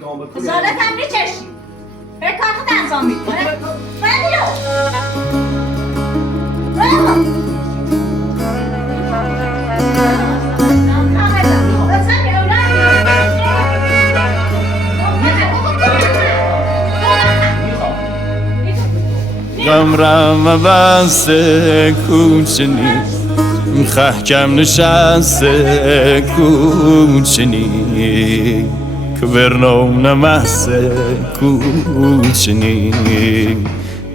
گام بکنی خجالت هم میکشی به کارت انجام میدی رادیو قمرم بسته کوچنی خحکم نشسته کوچنی که برنامه محسه کوچنی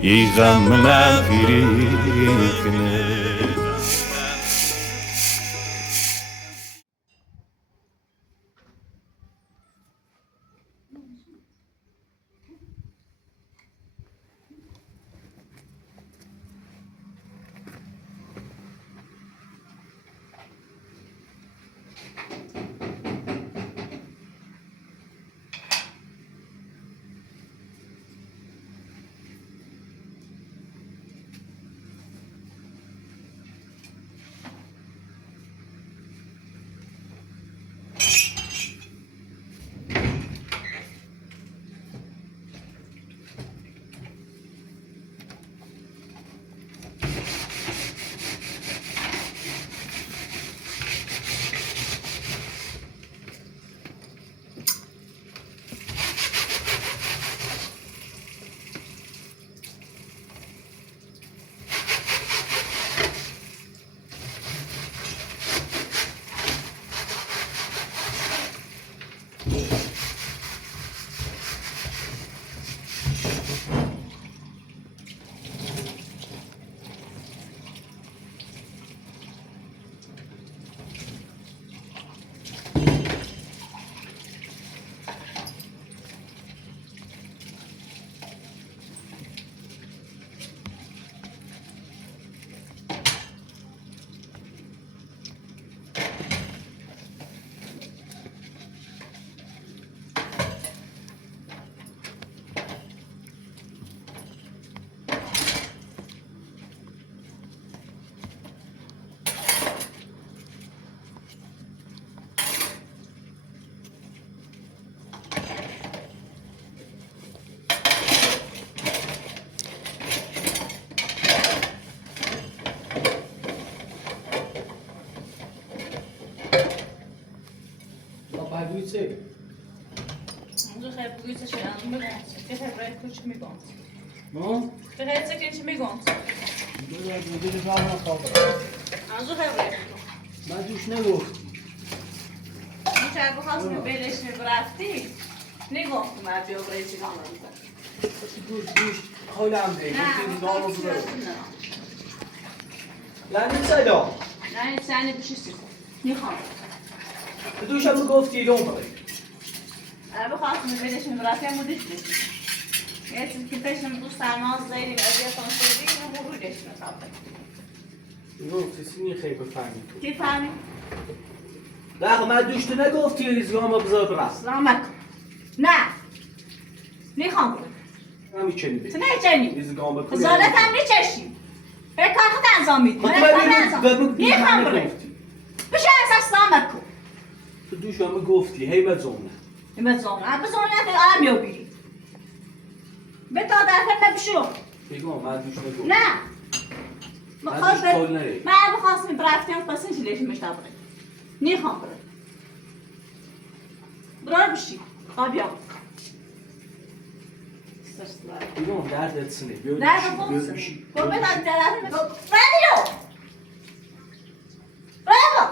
ای غم نگیری کنه Pagujcie. Może bójcie się, a my trochę klucz mi gąs. No? Trochę co kręci mi gąs. Będziesz miał na chałupę. A trochę Masz już nie gofti. Muszę go hasmy byliśmy w rafti. Nie gąs ma biografii na Już Hollandy, نه gofti znowu znowu. Lanet sayda. نه سعی بشیستی میخوام تو شب گفتی دنبال. بخواستم بهشون براتم مودش نیست. یه چیزی که پیشم دوست سرماز زیادی اذیتم شدی و مرورش می‌کنم. گفتی سینی خیلی بفهمی. کی فهمی؟ نه من دوست نگفتی ریزگام بذار براست. سلامت. نه. میخوام. نمی چنی بی. تو نه چنی. ریزگام بکنی. خجالت هم می‌کشی. به کارت انجام میدی. میخوام بره. بشه اساس سلامت کن. تو دوش هم گفتی هی مزونه. مزونه. بزونه آرام یابی. به تا دفعه نبشو. بگو من دوش نگفت. نه. من من بخواستم برفتم پس این چیلیش میشتابه. نیخوام بره. برای بشی. آبیا. بگو درد اتسنی. درد خوبسی. برو به من درد میگو. رادیو. برو.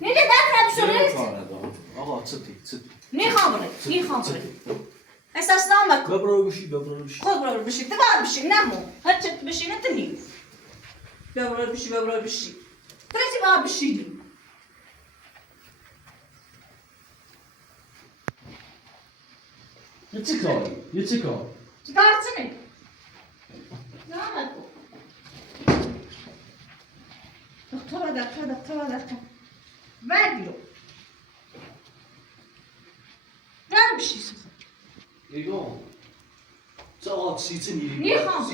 نیجه درد نبشو نیست. آقا چطی. نیخوام بره. احساس نامک. ببرو بشی. خود برو بشی. دوباره بشی. نمو. هر چت بشی نتونی. ببرو بشی. ترسی با بشیدیم. یه چی کار؟ چیکار چنی؟ نامک. دکتر. وردیو. در بشی. بگو. چه سیتنی؟ نیخوام.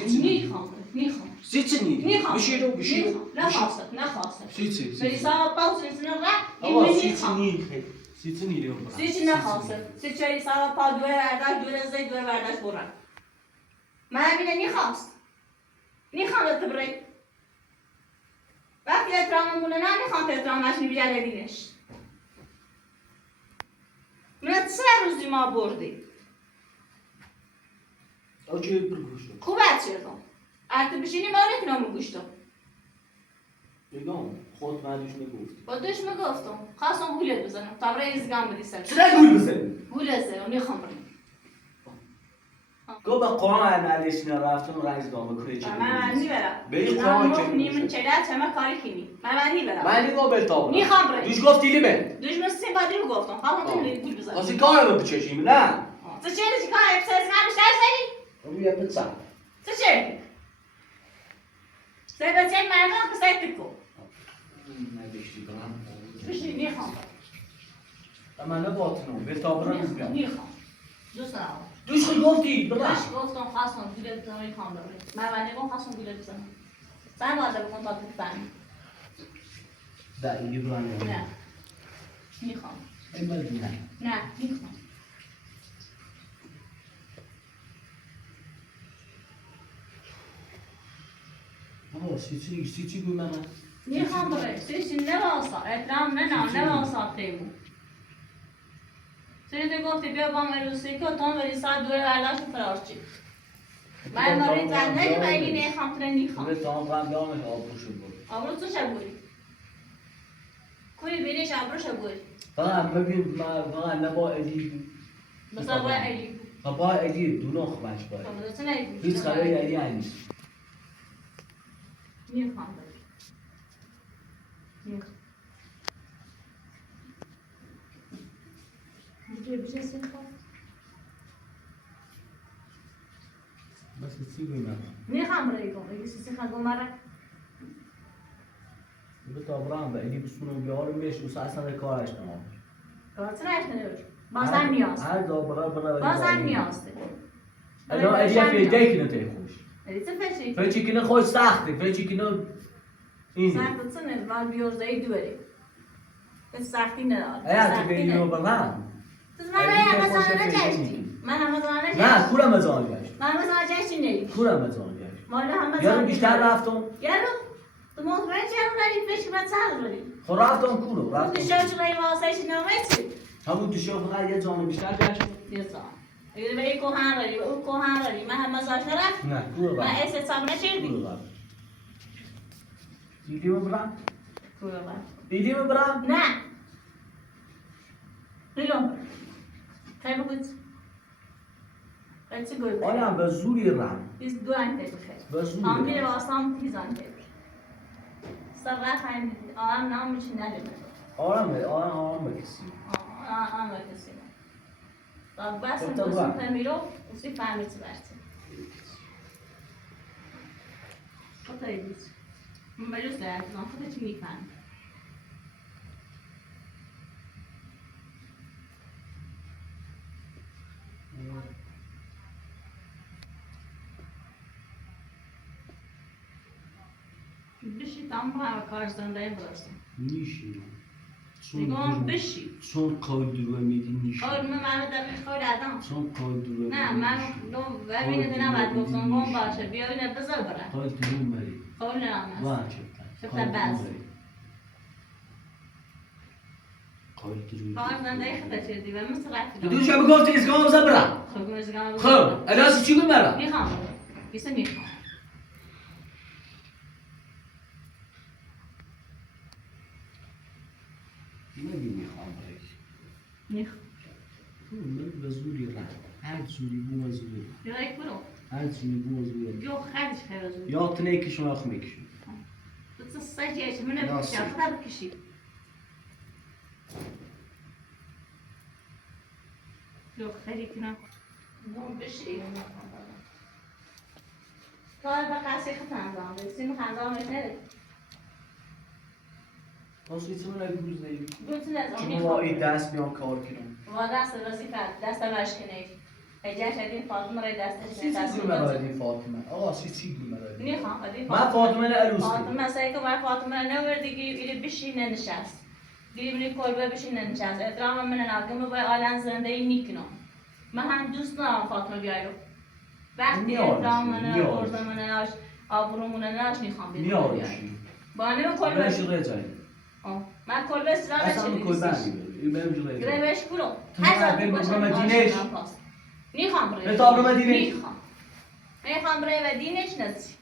سیتنی؟ بشی. نخواستم. سیتی. بریزا باز نیستن را. آقا سیتنی. سیچی نیریم برم. سیچی نخواسته. سیچی سال پا دوره ورداش دوره زی دوره ورداش برم. من بینه نیخواست. نیخوام تبری. وقتی احترام مونه نه نیخوام احترامش نمیجره دینش. من 3 روزی ما بردی. اوکی برگوشم. خوبه چیزم. ارتی بشینی ما نکنم گوشتم. بگم خود من دوش نگفت. با دوش میگفتم. خواستم گولت بزنم. تا برای ایزگام بدی سر. چرا گول بزنی؟ گولت زدم نیخوام برم. گو به قرآن علیش نرفتم رئیس دام کنی چه؟ من نیبرم. به قرآن چه؟ من چه چه کاری کنی؟ من نیبرم. من نیگو به تاب. نیخوام برم. دوش گفتی لیبه. دوش مسیم بعدی رو گفتم. خواهم تو گول بزنم. واسه کارم بچشیم نه. تو چه کار ابتدایی بیشتر زنی؟ اون یه پسر. تو چه؟ سبب چه مردم که سعی تکو. نبیشتی کنم. بشی نیخوام. اما نه باطنم به تاب رو میگم. نیخوام. دوست ندارم. دوش خود گفتی برم. دوش گفتم خواستم گول بزنم نیخوام برم. من نگم خواستم گول بزنم. سعی وارد بکن تا بفهمی. دایی برم. نه. نیخوام. نه. نه نیخوام. آه سیچی گو من. نیخوام برم. سیچی نواسا. احترام نواسا تیمو. سری گفتی بیا با من روسی که تون ولی ساعت دوره برداشت فرارچی. من ماری زنده که بگی نیخوام تره نیخوام. به تام برم دامه آبروشو بود. آبرو تو شبوری. کوی بینیش آبرو شبوری. فقط ببین فقط نبا ادی. مثلا باید ایلی. با ادی دونخ ماش باید. خب تو نیلی. هیچ خبری ادی نیست. نیخوام بری. نیخوام. بیشه سیخوام. بس چی گویم؟ نیخوام بری کن. اگه سیخوام گمره. به تابرام به ادی بسونم بیارم میش و اصلا کارش نمام. کارت نمیشه. بازم نیاز. هر دو برای. بازم نیاز. الان ادی فیدی کنه تی خوش. ادی چه فشی؟ فیچی کنه خوش سخته. فیچی کنه این. سخت چه نه؟ من بیارزه ای دوری. به سختی نداره. ایا تو بیرون برام. تو من همزمان نجاشتی. من همزمان نجاشتی. نه کورم ازان گشت. من همزمان نجاشتی نی. کورم ازان گشت. مالا همزمان. یارو بیشتر رفتم. یارو تو مطمئن چرا نری فکر من سر داری. خب رفتم کورو رفتم. تو شاید چرا این واسه چی نمیتی؟ همون تو شو فقط یه جان بیشتر گشت. یه جان. اگه به این کوهان داری به اون کوهان داری من همزمان نرفت. نه کورو من رفتم. حساب نشدی. کورو رفتم. دیدی برام؟ کورو رفت. دیدی برام؟ نه. نیلون. خیلی بود. خیلی بود. آیا به زوری رم. Biz dua ettik. به زوری. Tam bir vasam tizan ettik. Sabah efendim, ağam nam için ne dedi? آرام بکسی. Ağam ötesi. Tabi ben Tabii, sen tabii. dostum Temiro, usi fahmeti versin. O da iyi. Ben böyle söyledim, ama hiç mi fahmem? بشی tam برای کارزنده‌ای برسیم. نیشی. میگم بشی. چون کار درو میدی نیشی. کار من دارم کار آدم. چون کار درو. نه من دو ببینید نباید گفتم گم باشه بیا اینو بذار برم. کار درو مری. کار نرم. واه شفت باز. کار درو. کارزنده‌ای خدا چیزی و مثل رفتی. تو چه میگفتی اسکام زبرم؟ خب میزگام. خب الان چی گم مرا؟ میخوام. کیسه میخوام. نمیخوام برای. میخوام. من به زوری رم. هر زوری بو زوری. یا یک برو. هر زوری بو زوری. یا خیلیش خیلی زود. یا تنه کشم آخ میکشم. تو سجیش منو بکشم خدا بکشی. یا خیلی کنم. گم بشی. کار با کسی خطرناک است. سیم خندام میشه. واسه چی من گوز نیم؟ گوش ندارم. چون ما این دست بیان کار کنم. و دست وظیفه دست باش کنید. اجازه شدین فاطمه را دستش چی گو مرادی فاطمه؟ آقا چی گو مرادی؟ نیخوام. من فاطمه نه عروس. فاطمه سعی کنم فاطمه نوردی که ایلی بشینه نشست. دیوری کلبه بشینن نشست احترام من ناگم با آلن زنده نیکنم من هم دوست ندارم فاطمه بیارم وقتی احترام من ارز من ناش آبرومون ناش نیخوام بیارم بانه من کلبه من کلبه سلام چی گربش کلو هزار باشه نیخوام برای میخوام برای و دینش نسی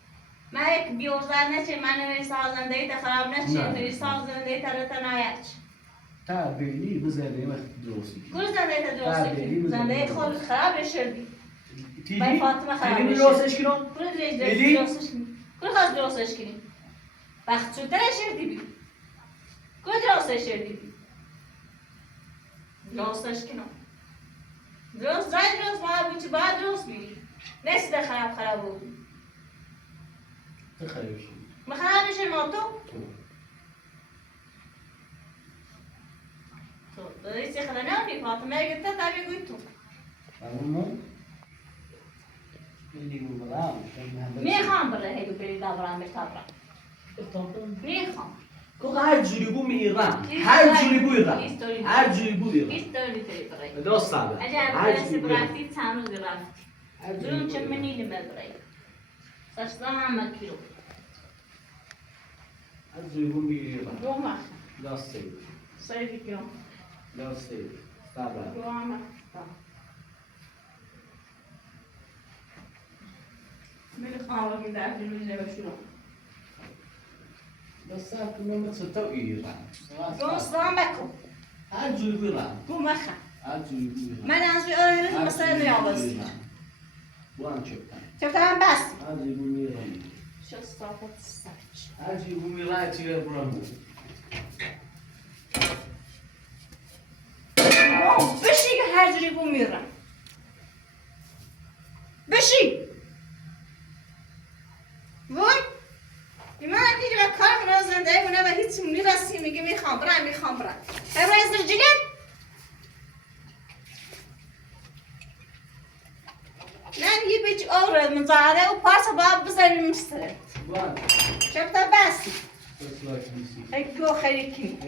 من یک بیوزد نشه من نمی سازنده ای خراب نشه نمی سازنده ای تا نایت تبدیلی بزنده وقت درستی کل زنده ای درستی زنده خود خراب شدی بای فاطمه خراب تیلی درستش کنم کل خواست درستش کنیم وقت شده شدی بی کل درستش شدی بی درستش کنم درست رای درست باید بود چه باید درست بی نسی ده خراب بود خراب شد ما خراب میشه ما تو داری چه خراب نمی فاطمه گفته تابی گوی تو میخوام بره هیدو بری دوران بتابرم میخوام که هر جوری بو میرم هر جوری بو میرم هر جوری بو میرم هیستوری تری برای درست تابه اگر برسی برفتی تنوز رفتی درون چه منی نمید برای سشتا هم مکیرو هر جوری بو میرم روم وقت درست تابه سایدی کنم درست تابه روم وقت میخوام وقتی در فیلم نوشتم درست تابه مثل تو ایران درست دارم بکن هر جوری بیرم گم بخم هر جوری بیرم من از روی آره مثلا نیاوازی بو هم چپتن چطور بس هر جوری بیرم شو صافت سرچ هر جوری بیرم چیه برام بشی که هر جوری بو میرم بشی وای ایمان دیگه با کار کنه زنده مونه و هیچ منی رسی میگه میخوام برم امروز در جگر من یه بیچ آوره من زاده و پارس باب بزنیم مستره چپتا بس اگه خیلی کی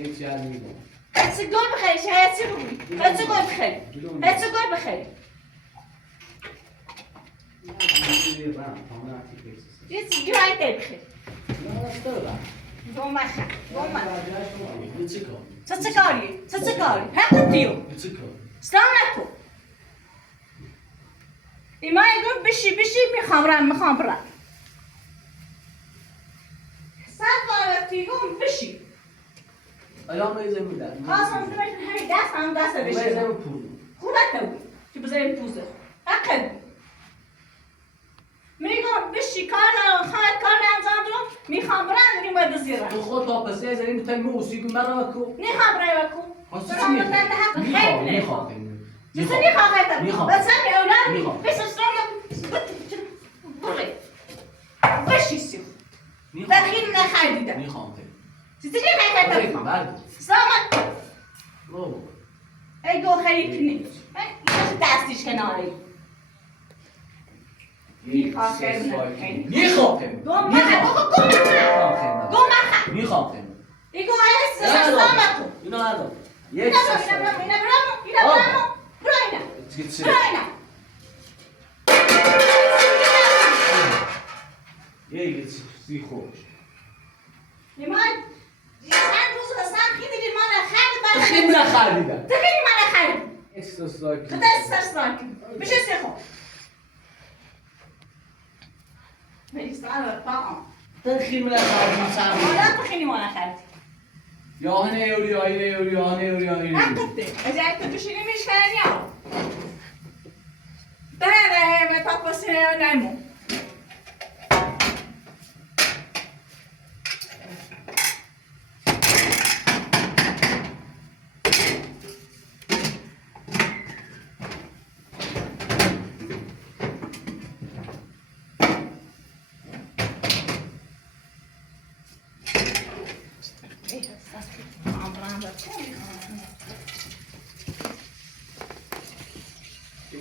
هستی گل بخری هستی روی هستی گل بخری هستی گل بخری یه چیزی رای دل بخری گم بخر گم بخر چه کاری حق دیو سلام نکن ایمان گفت بشی میخوام برم صد بار وقتی گفت بشی الان میزه میدن خواستم زمین همین دست بشی میزه پول خودت نبود که بذاریم پوزه حقه میگم بشی کار دارم خواهد کار انجام دارم میخوام برم داریم باید بزیرم تو خود تا پسی از این میتونی موسیقی من رو بکن نخوام برای بکن میخوام بس همین اولاد بس استرام بشی سیو دخیل نخریدم میخوام چیزی نخریدم سلامت ای گو خیلی کنی دستیش کناری میخوام ایگو هست سلامت اینو ندارم اینا یه چیزی خوش ایمان چند روز هستم خیلی من خیلی نخریدم خیلی من خرید استثناء خدا استثناء بشه سخو میستان طعام خیلی نخریدم حالا خیلی من خرید یا هنه اوری حقته اجازه تو بشینی میشکنی یا ده به تا پسینه نمو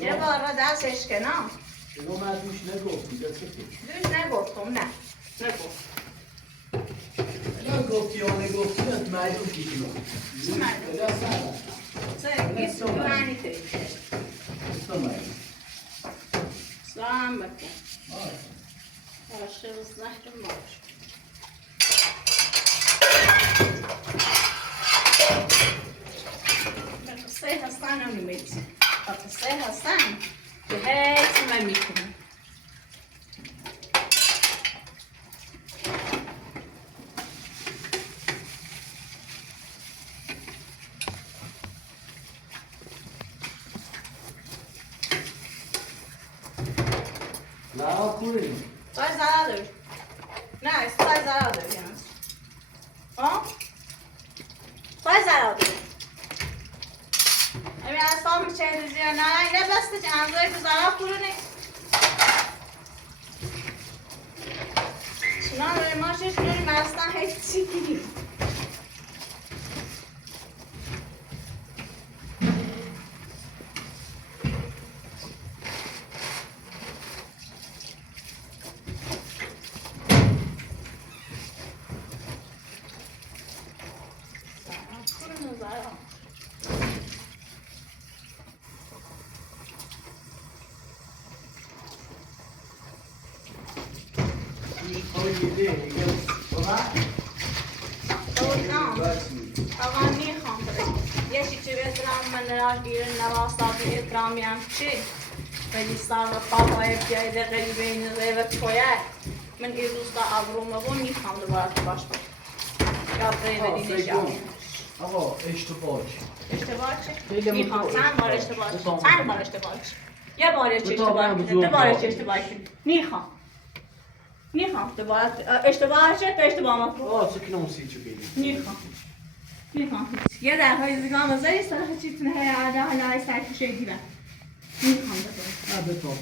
یه بار دستش کنم اینو من دوش نگفتی دوش نگفتم نه نگفت نه گفتی آنه گفتی نه مردم کیکنو چه مردم؟ چه؟ گیس گوهانی تایی تو مردم سلام بکن عاشق زهر باش قصه حسن رو میمیتی قصه حسن که هیچ من میکنم نه کوری سای zarar داری نه سای zarar داری یعنی سای zarar داری امی از فامی چه دیزی نه اینه بسته چه انزای تو zarar kuruni شما روی ماشش کنیم اصلا هیچ چی گیریم آقا میخوام یه چیزی به احترام من راگیر نواسط احترامی هم چی؟ ولی سال پاپای بیایده غریبه این غیبت تویه من این روستا آبرومه و میخوام دوباره تو باش باش یا برای بدینش آقا اشتباه اشتباه چه؟ میخوام چند بار اشتباه چند بار اشتباه یه بار چه اشتباه کنه دو بار چه اشتباه کنه میخوام دوباره اشتباه چه تو اشتباه ما آه چه کنم سی چه بگیم میخوام یه درهای زیگان بذاری سراخ چیتونه هی حالا سرکشه گیرم میخوام دوباره نه بتون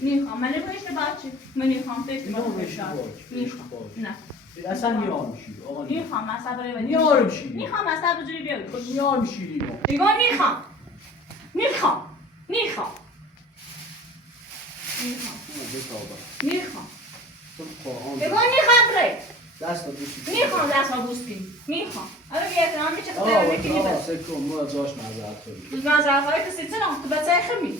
میخوام من نگو اشتباه چی؟ من میخوام تو اشتباه میخوام نه اصلا نیار میشی آقا میخوام مصبر رو نیار میشی میخوام مصبر جوری بیاری خود نیار میشی دیگه میخوام دیگه میخوام بره دست بوسید میخوام دست ها بوس کنی میخوام حالا بیا احترام میشه خدا بکنی بس سکم ما جاش معذرت کنیم تو معذرت خواهی تو سیتن تو بچه خمی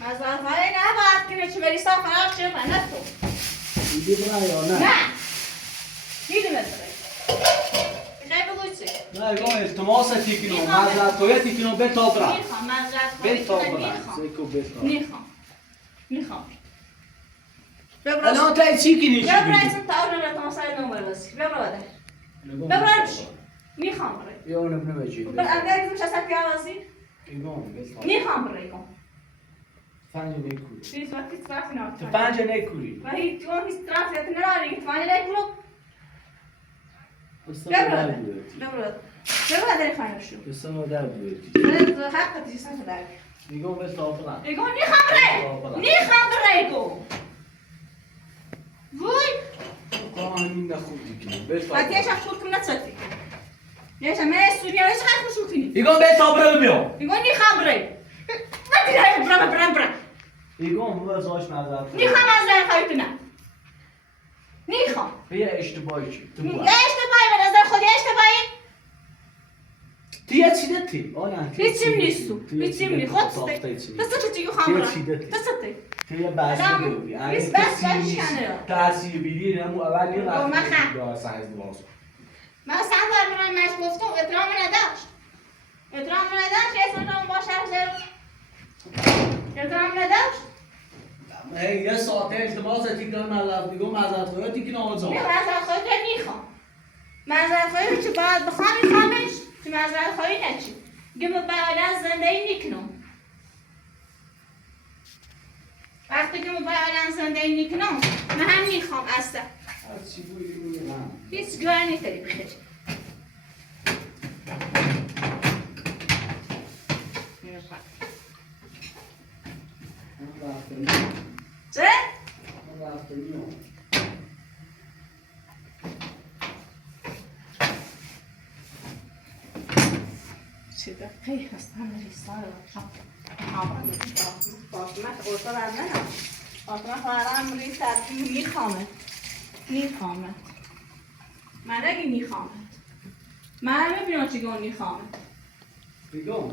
معذرت خواهی نه باید کنه چه بری صاف خراب چه نه تو دیگه برای یا نه نه دیگه بذاره بخیر بگوی چی نه اگه التماس تیکنو معذرت خواهی تیکنو بتابرا میخوام معذرت خواهی بتابرا سکم بتابرا میخوام الان تا چی کنی بیا برای تا اون رو تماشای نمبر بس بیا برای میخوام برای بیا اونم نمیچی بر اگر میشه سر پیازی میخوام برای فنج نیکوری چیز وقتی نه تو فنج نیکوری و هیچ اون هیچ ترافیک نراری تو فنج نیکورو بیا برای خانه شو بسم در بیارید من حق تیزن در میگم به صافرا میگم میخوام برای وای همین نخوردی که به بعد یه شخص خود کنه نچتی یه شخص من سوریه یه شخص خوش کنی میگم به صابره بیا میگم میخوام برای من برم میگم به زاش معذرت میخوام از راه خواهی نه میخوام بیا اشتباهی چی تو یه اشتباهی به نظر خودی اشتباهی تیه چی دتی آن هیچیم نیستو هیچیم نیست خود دسته چیگو خام دسته تیه بس دیگه بس کنه تاثیر بیری نمو اول یه با من خم سایز باز من سند بر من مش گفتم احترام نداشت احترام باشه احترام نداشت یه ساعته اشتباه تیکرار معذرت میگم معذرت خواهی تیکین آزاد معذرت خواهی میخوام معذرت خواهی چه باید بخوامش تو معذرت خواهی نچی گم باید زندگی نکنم وقتی که باید زندگی نکنم من هم میخوام اصلا هیچ گوهر نیتری بخیر چه؟ ببخشید خیلی هستم ریستان فاطمه قرصا برمنم فاطمه خواهرم ریست میخوامه من اگه میخوامه من ببینم چیگاه میخوامه بگم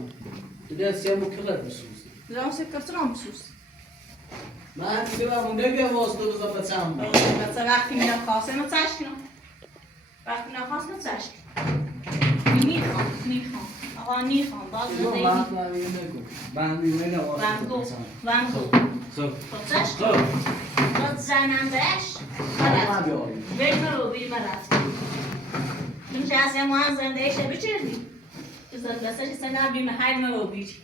دیگه سیمو کلت بسوزی دیدم سکرترام بسوز من دیگه بمونده که واسطه بزا بچم بچه وقتی میرم خواسته ما چشکنم وقتی میرم خواسته ما چشکنم میخوام آقا میخوام باز بگم من میگه نگم من میگه نه وان گو خب چشکن باز زنم بهش بگم رفت این که از یه موان زنده ایشه بچردی بزن بسش سنگ بیم هر ما بیچ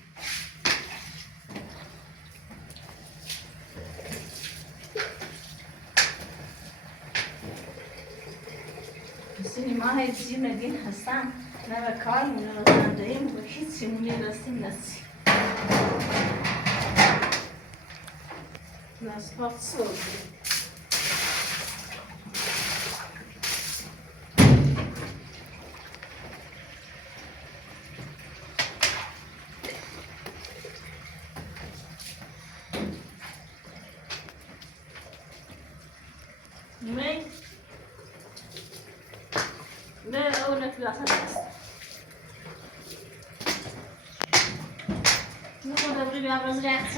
سینما های چیزی مدین هستم نه به کار مونه و زنده ایم و هیچی مونه نستیم نسپات سوزی نه اون نتیجه است. نه خود بری بیام روز ریاض.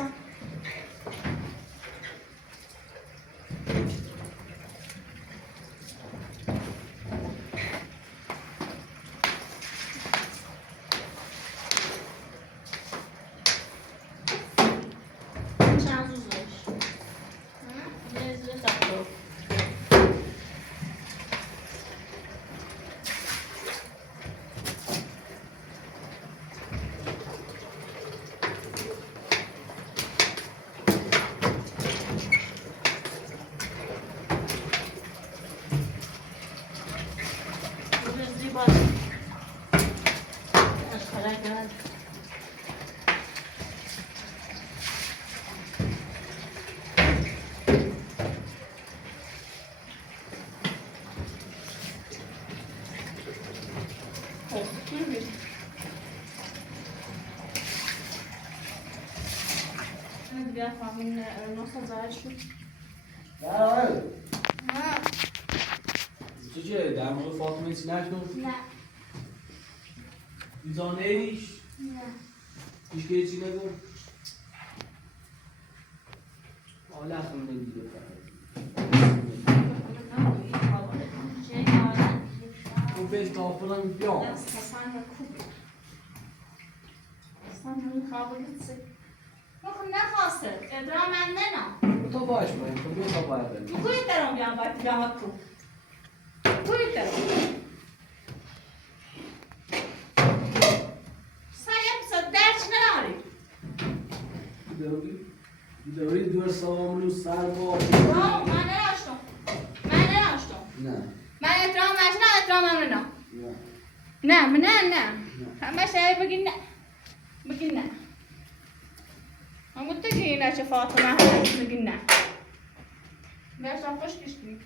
این نصف زاید شد. نه. چیه در مورد فاطمه هیچ نکنم؟ نه. میزانه ایش؟ نه. هیچ که هیچی نگم؟ حالا اخم نمیده اون پیش تافلم بیام. Hassan ve Kuk. Hassan'ın kavgası. Bakın ne kalsın? Edra benden al. تو باش باید تو بیا تا باید بریم Bu iterim yan bak yamak Kuk. Bu iterim. Sen yapsa ders ne arayayım? دوری دور سواملو سر با Tamam ben ne açtım? نه Ben etrafım versin etrafım emrine. نه نه همه شاید بگین نه من متقی نه چه فاطمه هست بگین نه بیاشتم خوش کش کنی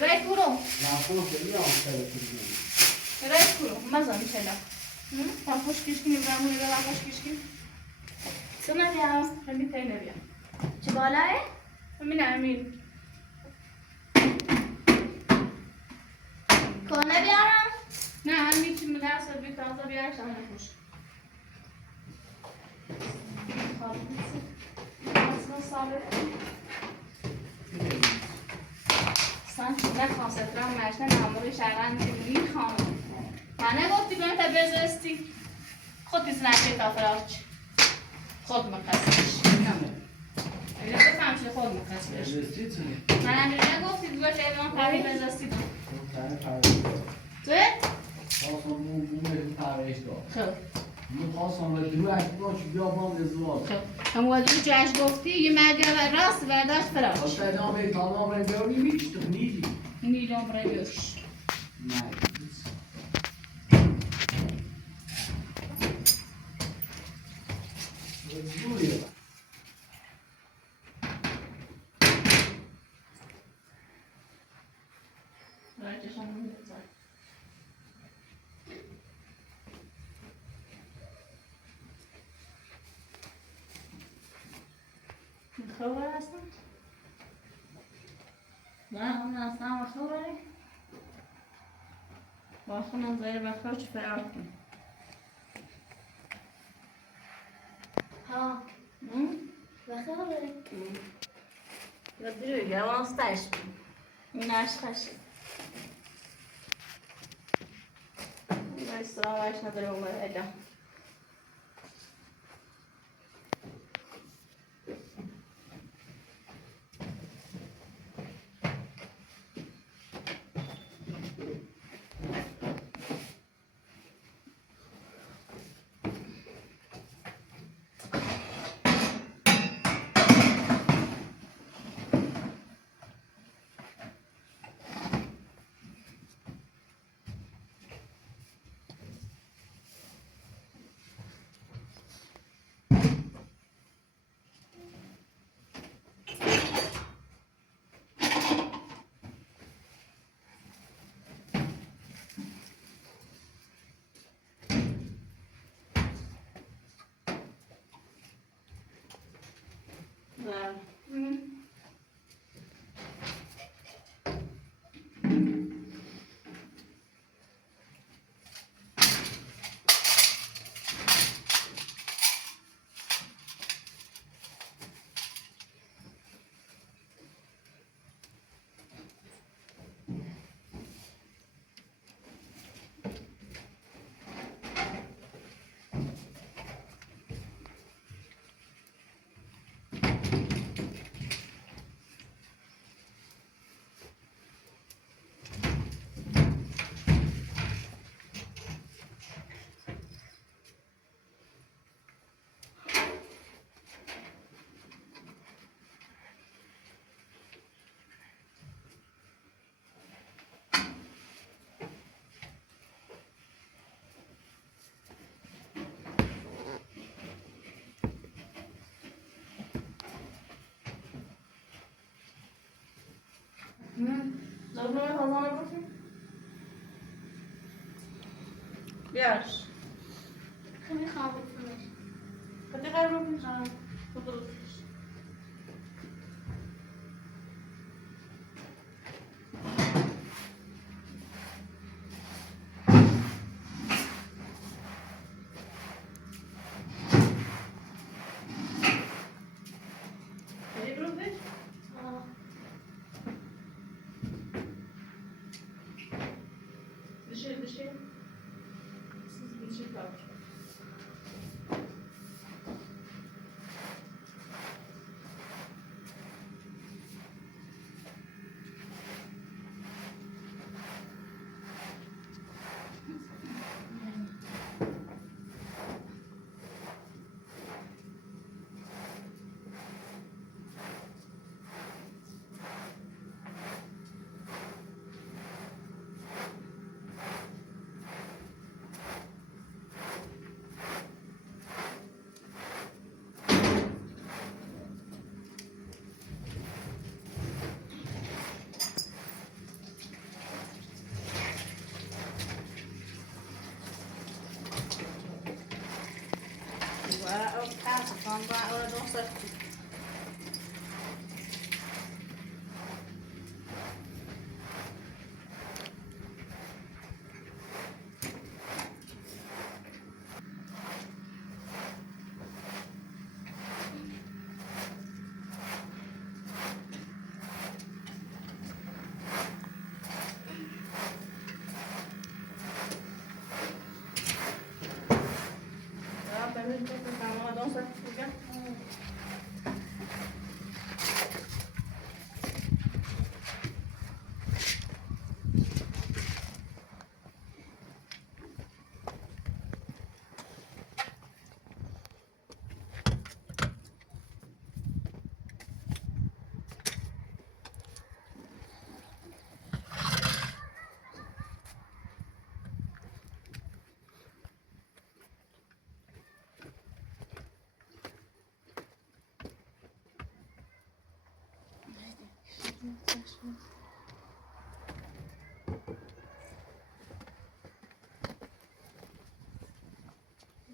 رای کورو مزا میشه تا خوش کش کنی برمونی را خوش کش کنی سمه بیام خیلی تینه بیام چه بالاه؟ امین کنه بیارم؟ نه همین چی مناسب بی تازه بیارش هم نخوش اصلا ثابت اصلا نخوام سترم مشنه نموری شرعن میخوام منه گفتی بهم تا بزرستی خود دیز نشید تا فراچ خود مقصدش اینا بفهم چه خود مقصدش من همین نگفتی دیگه چه ایمان پری بزرستی توی؟ خواستم اون پرش داد خب خواستم به دو اشتراک بیابان ازدواج همون وقتی جاش گفتی یه مردی راست برداشت فراش خواست ادامه تمام بیاری هیچ تو نیدی نیدم برایش نه زوریه خبر هستم؟ نه اصلا خبره؟ با خونم زیر بخش فرار کن. ها بخبره یا دیروی یا واسطش کن. نش خشی. بس راهش نداره اومد ادا. Dobrze, chodzone proszę? Wiesz. میخوام بکنش Ty काय robisz? Co to robisz? Ty robisz? Dyszy. Dyszy dobrze. Hassan bara de så Ja, men det kan vara de så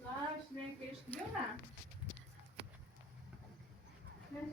Zaś, jakieś biura. Nie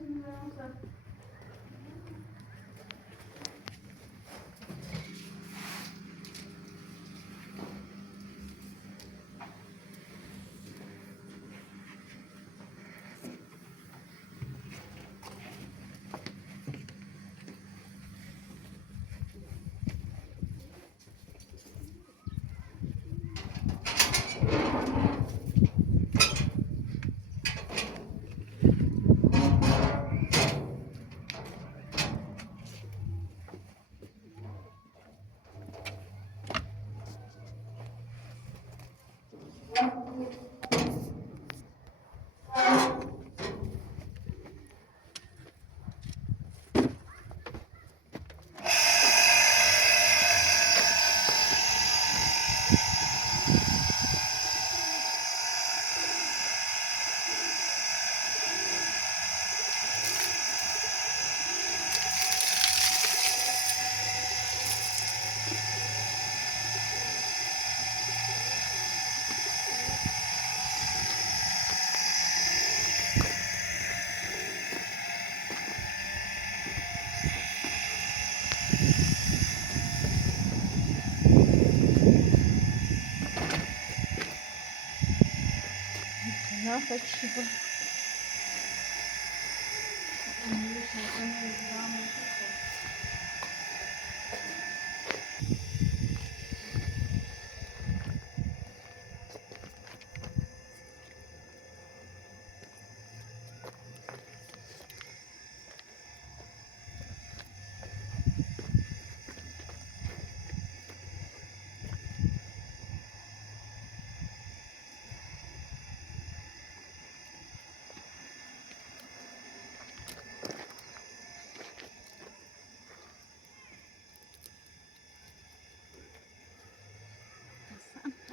نه فکر کنم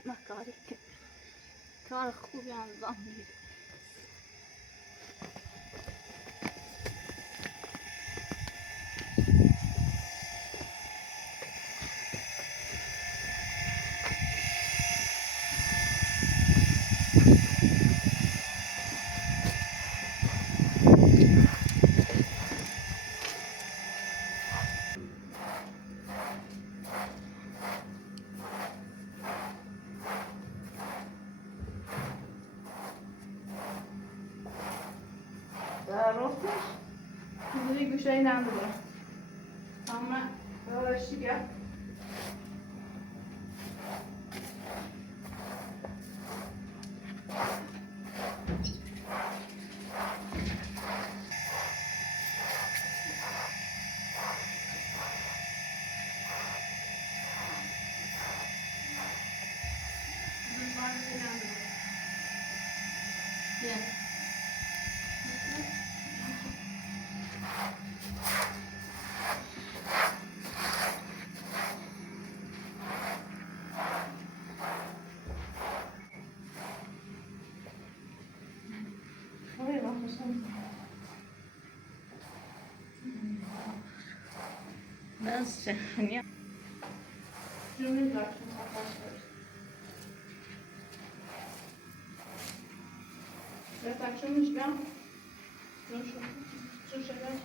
ما کاری که کار خوبی انجام میده. راستش اینجوری گوشه‌ای نداره اما راستش دیگه بس شهنية جميل لك لا تاكشن مش جام شو شغال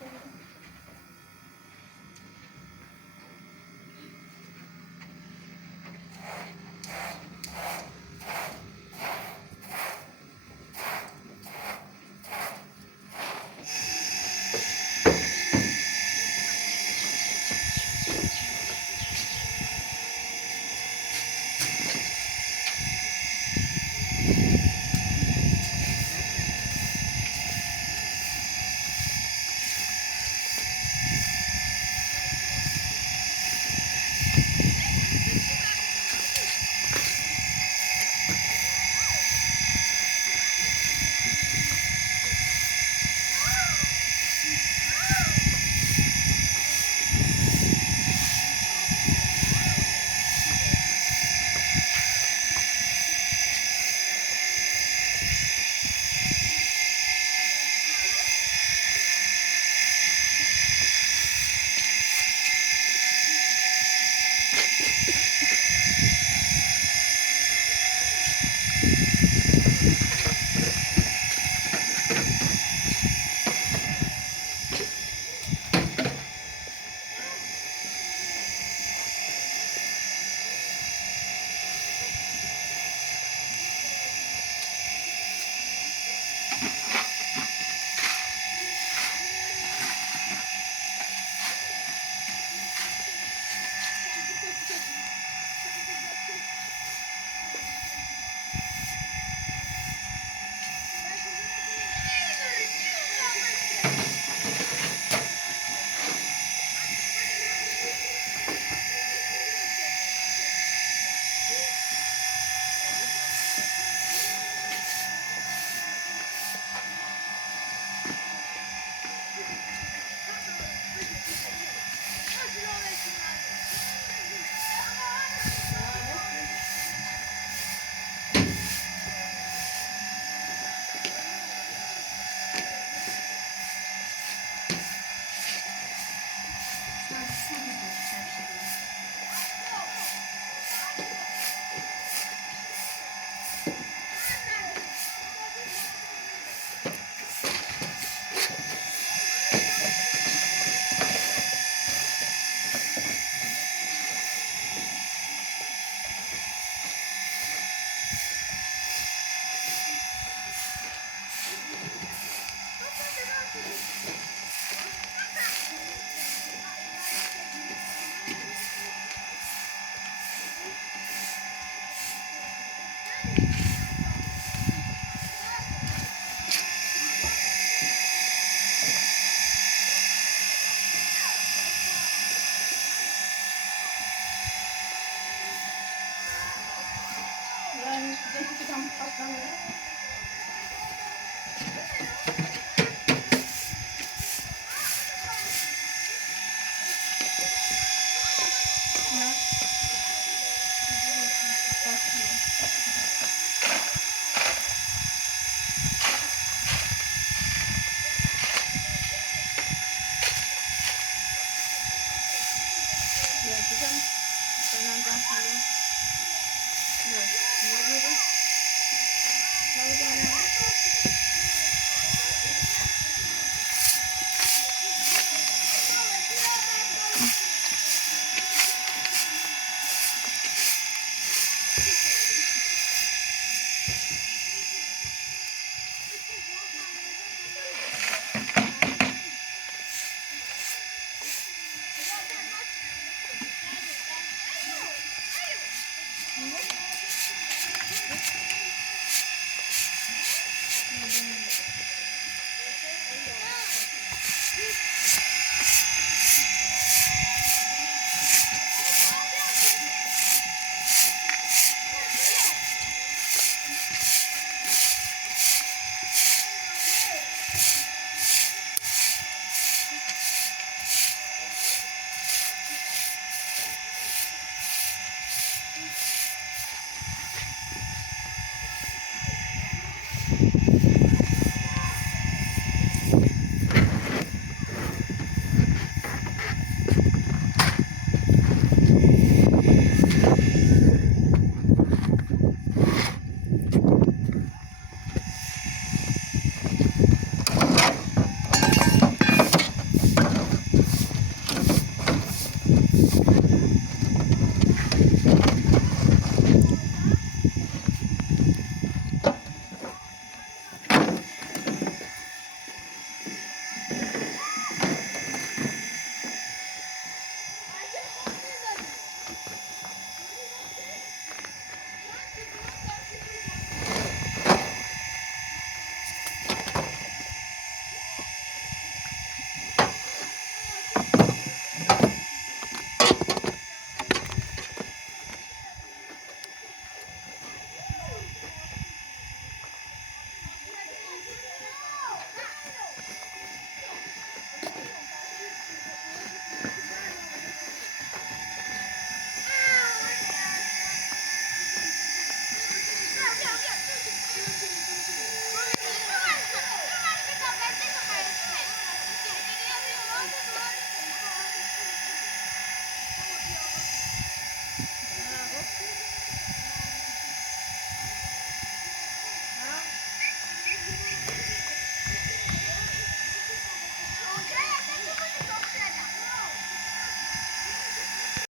هم خواستم